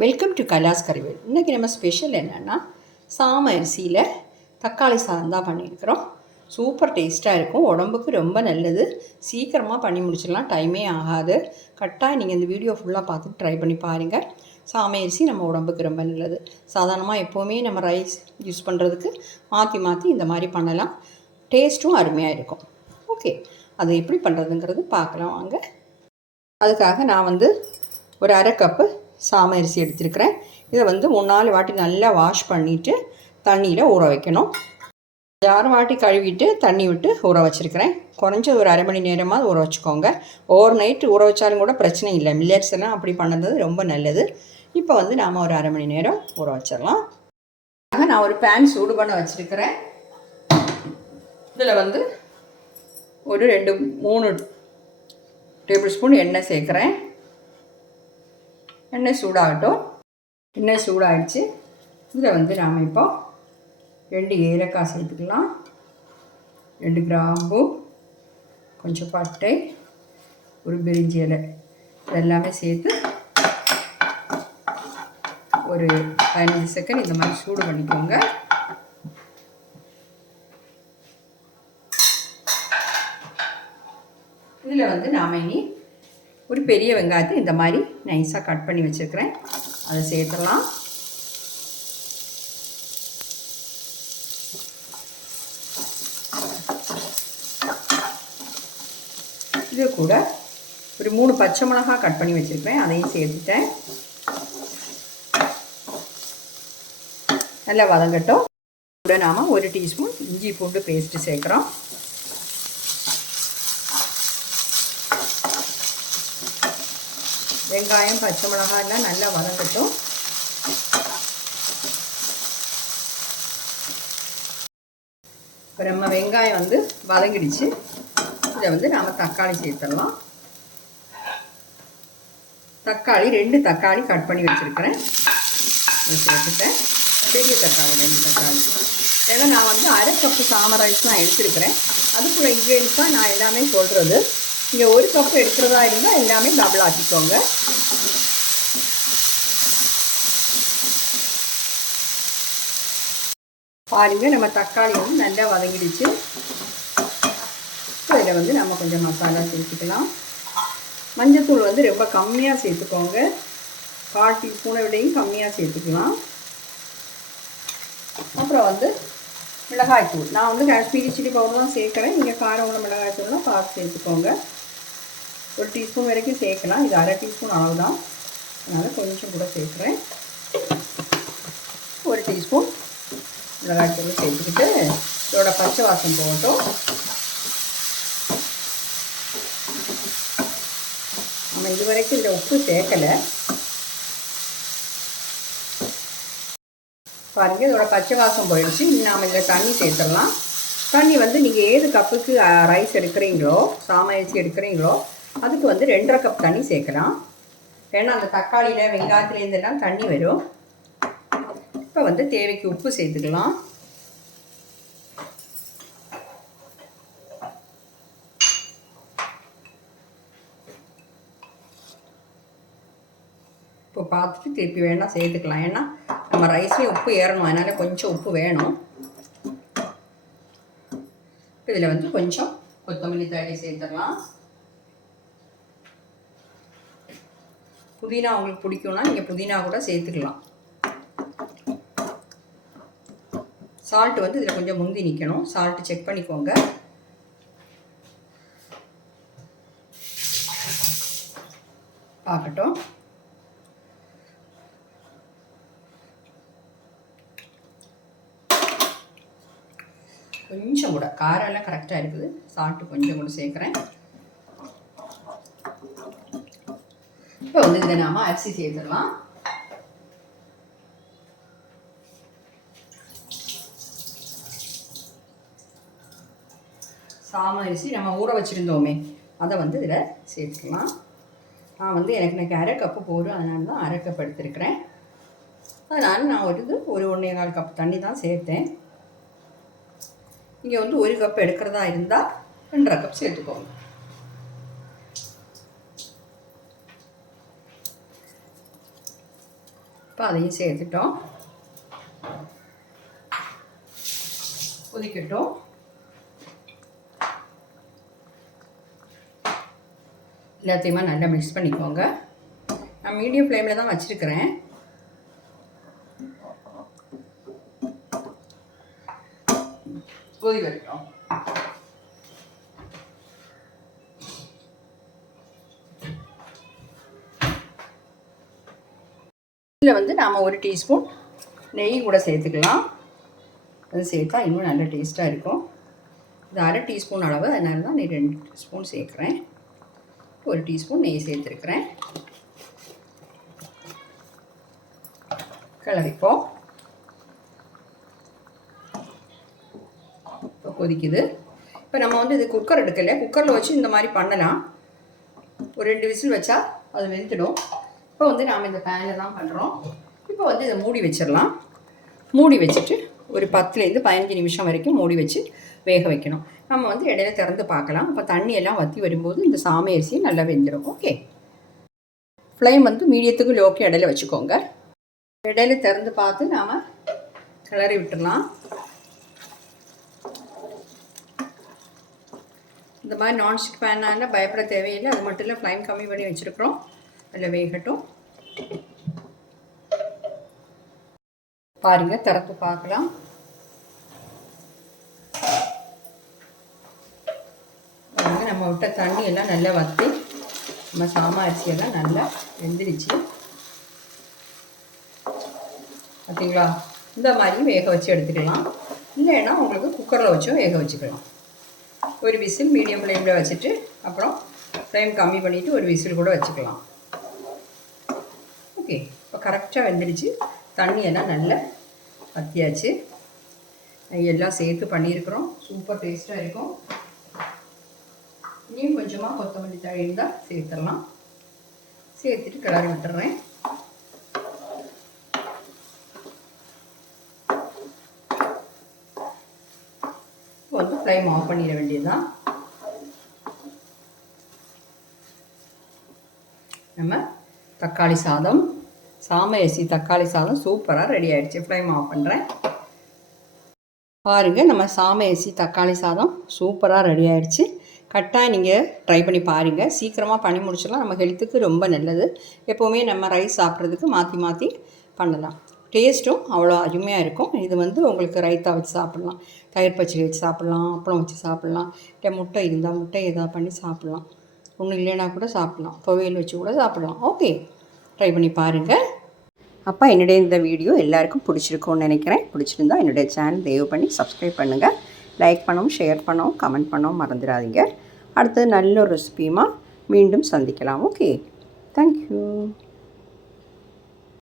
Welcome to Kailash கறிவேல் இன்றைக்கி நம்ம special என்னென்னா சாம அரிசியில் தக்காளி சாதம் தான் பண்ணியிருக்கிறோம். சூப்பர் டேஸ்ட்டாக இருக்கும். உடம்புக்கு ரொம்ப நல்லது. சீக்கிரமாக பண்ணி முடிச்சிடலாம். டைமே ஆகாது. கரெக்டாக நீங்கள் இந்த வீடியோ ஃபுல்லாக பார்த்துட்டு ட்ரை பண்ணி பாருங்கள் சாமை அரிசி நம்ம உடம்புக்கு ரொம்ப நல்லது. சாதாரணமாக எப்போவுமே நம்ம ரைஸ் யூஸ் பண்ணுறதுக்கு மாற்றி மாற்றி இந்த மாதிரி பண்ணலாம். டேஸ்ட்டும் அருமையாக இருக்கும். ஓகே அதை எப்படி பண்ணுறதுங்கிறது பார்க்கலாம் வாங்க. அதுக்காக நான் வந்து ஒரு அரை கப்பு சாம அரிசி எடுத்திருக்கிறேன். இதை வந்து மூணு நாலு வாட்டி நல்லா வாஷ் பண்ணிவிட்டு தண்ணியில் ஊற வைக்கணும். ஆறு வாட்டி கழுவிட்டு தண்ணி விட்டு ஊற வச்சுருக்கிறேன். குறைஞ்சது ஒரு அரை மணி நேரமாவது ஊற வச்சுக்கோங்க. ஓவர் நைட் ஊற வச்சாலும் கூட பிரச்சனை இல்லை. மில்லட்ஸ் எல்லாம் அப்படி பண்ணுறது ரொம்ப நல்லது. இப்போ வந்து நாம் ஒரு அரை மணி நேரம் ஊற வச்சிடலாம். ஆக நான் ஒரு பேன் சூடு பண்ண வச்சுருக்கிறேன். இதில் வந்து ஒரு ரெண்டு மூணு டேபிள் ஸ்பூன் எண்ணெய் சேர்க்குறேன். எண்ணெய் சூடாகட்டும். எண்ணெய் சூடாகிடுச்சு இதில் வந்து நாம் இப்போ ரெண்டு ஏலக்காய் சேர்த்துக்கலாம். ரெண்டு கிராம்பு கொஞ்சம் பட்டை ஒரு பிரிஞ்சி இலை. இதெல்லாமே சேர்த்து ஒரு பதினஞ்சு செகண்ட் இந்த மாதிரி சூடு பண்ணிக்கோங்க. இதில் வந்து நாம் இனி ஒரு பெரிய வெங்காயத்தை இந்த மாதிரி நைஸாக கட் பண்ணி வச்சுருக்கிறேன். அதை சேர்த்துடலாம். இது கூட ஒரு மூணு பச்சை மிளகாய் கட் பண்ணி வச்சுருக்கிறேன். அதையும் சேர்த்துட்டேன். நல்லா வதங்கட்டும். கூட நாம் ஒரு டீஸ்பூன் இஞ்சி பூண்டு பேஸ்ட்டு சேர்க்குறோம். வெங்காயம் பச்சை மிளகாய் எல்லாம் நல்லா வதங்கட்டும். இப்போ நம்ம வெங்காயம் வந்து வதங்கிடுச்சு. இதை வந்து நாம் தக்காளி சேர்த்துடலாம். தக்காளி ரெண்டு தக்காளி கட் பண்ணி வச்சுருக்கிறேன். சேர்த்துட்டேன். பெரிய தக்காளி ரெண்டு தக்காளி. ஏன்னா நான் வந்து அரை கப்பு சாமராய்ஸ் நான் எடுத்துருக்கிறேன். அதுக்குள்ள இன்க்ரீடியன்ஸாக நான் எல்லாமே சொல்கிறது இங்கே ஒரு கப் எடுக்கிறதா இருந்தால் எல்லாமே டபுள் ஆக்கிக்கோங்க. பாருங்கள் நம்ம தக்காளி வந்து நல்லா வதங்கிடுச்சு. இதில் வந்து நம்ம கொஞ்சம் மசாலா சேர்த்துக்கலாம். மஞ்சத்தூள் வந்து ரொம்ப கம்மியாக சேர்த்துக்கோங்க. கால் டீஸ்பூனை விடையும் கம்மியாக சேர்த்துக்கலாம். அப்புறம் வந்து மிளகாய்த்தூள். நான் வந்து காஷ்மீரி சில்லி பவுடர் தான் சேர்க்குறேன். நீங்கள் காரம் உள்ள மிளகாய்த்தூள்லாம் பார்த்து சேர்த்துக்கோங்க. ஒரு டீஸ்பூன் வரைக்கும் சேர்க்கலாம். இது அரை டீஸ்பூன் அளவு தான் அதனால் கொஞ்சம் கூட சேர்க்குறேன். ஒரு டீஸ்பூன் மிளகாய்த்தூள் சேர்த்துக்கிட்டு இதோட பச்சை வாசம் போகட்டும். நம்ம இது வரைக்கும் இந்த உப்பு சேர்க்கலை. பாருங்கள் இதோட பச்சை வாசம் போயிடுச்சு. நாம் இதில் தண்ணி சேர்த்துடலாம். தண்ணி வந்து நீங்கள் ஏது கப்புக்கு ரைஸ் எடுக்கிறீங்களோ சாம அரிசி எடுக்கிறீங்களோ அதுக்கு வந்து ரெண்டரை கப் தண்ணி சேர்க்கலாம். ஏன்னா அந்த தக்காளியில் வெங்காயத்துலேருந்தெல்லாம் தண்ணி வரும். இப்போ வந்து தேவைக்கு உப்பு சேர்த்துக்கலாம். இப்போ பார்த்துட்டு திருப்பி வேணால் சேர்த்துக்கலாம். ஏன்னா நம்ம ரைஸ்லேயும் உப்பு ஏறணும். அதனால் கொஞ்சம் உப்பு வேணும். இதில் வந்து கொஞ்சம் கொத்தமல்லி தழை சேர்த்துக்கலாம் புதினா உங்களுக்கு பிடிக்கும்னா நீங்கள் புதினா கூட சேர்த்துக்கலாம். சால்ட் வந்து இதில் கொஞ்சம் முந்தி நிற்கணும் சால்ட்டு செக் பண்ணிக்கோங்க. பார்க்கட்டும். கொஞ்சம் கூட காரம் எல்லாம் கரெக்டாக இருக்குது. சால்ட்டு கொஞ்சம் கூட சேர்க்குறேன். இப்போ வந்து இதை நாம அரிசி சேர்த்துடலாம். சாம அரிசி நம்ம ஊற வச்சுருந்தோமே அதை வந்து இதில் சேர்த்துக்கலாம். நான் வந்து எனக்கு எனக்கு அரை கப்பு போடும் அதனால தான் அரை கப் எடுத்துருக்கிறேன் அதனால் நான் ஒரு இது ஒரு ஒன்றே கால் கப் தண்ணி தான் சேர்த்தேன். இங்கே வந்து ஒரு கப் எடுக்கிறதா இருந்தால் ரெண்டரை கப் சேர்த்துக்கோங்க. இப்போ அதையும் சேர்த்துட்டோம். கொதிக்கட்டும். எல்லாத்தையுமா நல்லா மிக்ஸ் பண்ணிக்கோங்க. நான் மீடியம் ஃப்ளேமில் தான் வச்சுருக்கிறேன். கொதி வரட்டும். இதில் வந்து நாம் ஒரு டீஸ்பூன் நெய் கூட சேர்த்துக்கலாம். அது சேர்த்தா இன்னும் நல்ல டேஸ்ட்டாக இருக்கும். இது அரை டீஸ்பூன் அளவு அதனால தான் நான் ரெண்டு ஸ்பூன் சேர்க்குறேன். ஒரு டீஸ்பூன் நெய் சேர்த்துருக்குறேன். கிளறிப்போம் இப்போ கொதிக்குது. இப்போ நம்ம வந்து இது குக்கர் எடுக்கல. குக்கரில் வச்சு இந்த மாதிரி பண்ணலாம். ஒரு ரெண்டு விசில் வச்சா அது வெந்துடும். இப்போ வந்து நாம் இந்த பேனில் தான் பண்ணுறோம் இப்போ வந்து இதை மூடி வச்சிடலாம். மூடி வச்சுட்டு ஒரு பத்துலேருந்து பதினஞ்சு நிமிஷம் வரைக்கும் மூடி வச்சு வேக வைக்கணும். நம்ம வந்து இடையில திறந்து பார்க்கலாம். அப்போ தண்ணி எல்லாம் வற்றி வரும்போது இந்த சாமி அரிசி நல்லா வெந்துடும் ஓகே ஃப்ளேம் வந்து மீடியத்துக்கு லோக்கி இடையில வச்சுக்கோங்க. இடையில திறந்து பார்த்து நாம் கிளறி விட்டுடலாம். இந்த மாதிரி நான்ஸ்டிக் பேனால பயப்பட தேவையில்லை. அது மட்டும் இல்லை ஃப்ளைம் கம்மி பண்ணி வச்சுருக்குறோம். அதில் வேகட்டும். பாருங்கள் திறந்து பார்க்கலாம். பாருங்க நம்ம விட்ட தண்ணி எல்லாம் நல்லா வற்றி நம்ம சாமா அரிசி எல்லாம் நல்லா வெந்துருச்சு. பார்த்தீங்களா இந்த மாதிரி வேக வச்சு எடுத்துக்கலாம். இல்லைன்னா உங்களுக்கு குக்கரில் வச்சும் வேக வச்சுக்கலாம். ஒரு விசில் மீடியம் ஃப்ளேமில் வச்சுட்டு அப்புறம் ஃப்ளேம் கம்மி பண்ணிவிட்டு ஒரு விசில் கூட வச்சுக்கலாம். ஓகே. இப்போ கரெக்டாக வெந்துடுச்சு தண்ணியெல்லாம் நல்லா வத்தியாச்சு எல்லாம் சேர்த்து பண்ணியிருக்கிறோம். சூப்பர் டேஸ்ட்டாக இருக்கும். இன்னும் கொஞ்சமாக கொத்தமல்லி தழி இருந்தால் சேர்த்துடலாம். சேர்த்துட்டு கிளறி விட்டுறேன். இப்போ வந்து ஃப்ளைம் ஆஃப் பண்ணிட வேண்டியதுதான். நம்ம தக்காளி சாதம். சாமை தக்காளி சாதம் சூப்பராக ரெடி ஆகிடுச்சு ஃப்ளைம் ஆஃப் பண்ணுறேன் பாருங்கள் நம்ம சாமை தக்காளி சாதம் சூப்பராக ரெடி ஆகிடுச்சு கட்டாயம் நீங்கள் ட்ரை பண்ணி பாருங்கள் சீக்கிரமாக பண்ணி முடிச்சிடலாம். நம்ம ஹெல்த்துக்கு ரொம்ப நல்லது. எப்போவுமே நம்ம ரைஸ் சாப்பிட்றதுக்கு மாற்றி மாற்றி பண்ணலாம். டேஸ்ட்டும் அவ்வளோ அருமையாக இருக்கும். இது வந்து உங்களுக்கு ரைத்தா வச்சு சாப்பிட்லாம். தயிர் பச்சடி வச்சு சாப்பிட்லாம். அப்பளம் வச்சு சாப்பிட்லாம். இல்லை முட்டை இருந்தால் முட்டை எதாவது பண்ணி சாப்பிட்லாம். ஒன்றும் இல்லைன்னா கூட சாப்பிட்லாம். துவையல் வச்சு கூட சாப்பிட்லாம். ஓகே ட்ரை பண்ணி பாருங்கள் அப்போ என்னுடைய இந்த வீடியோ எல்லாருக்கும் பிடிச்சிருக்கும்னு நினைக்கிறேன். பிடிச்சிருந்தா என்னுடைய சேனல் தயவு பண்ணி சப்ஸ்கிரைப் பண்ணுங்கள் லைக் பண்ணவும் ஷேர் பண்ணவும் கமெண்ட் பண்ணவும் மறந்துடாதீங்க. அடுத்தது நல்ல ஒரு ரெசிபியுமா மீண்டும் சந்திக்கலாம். Okay thank you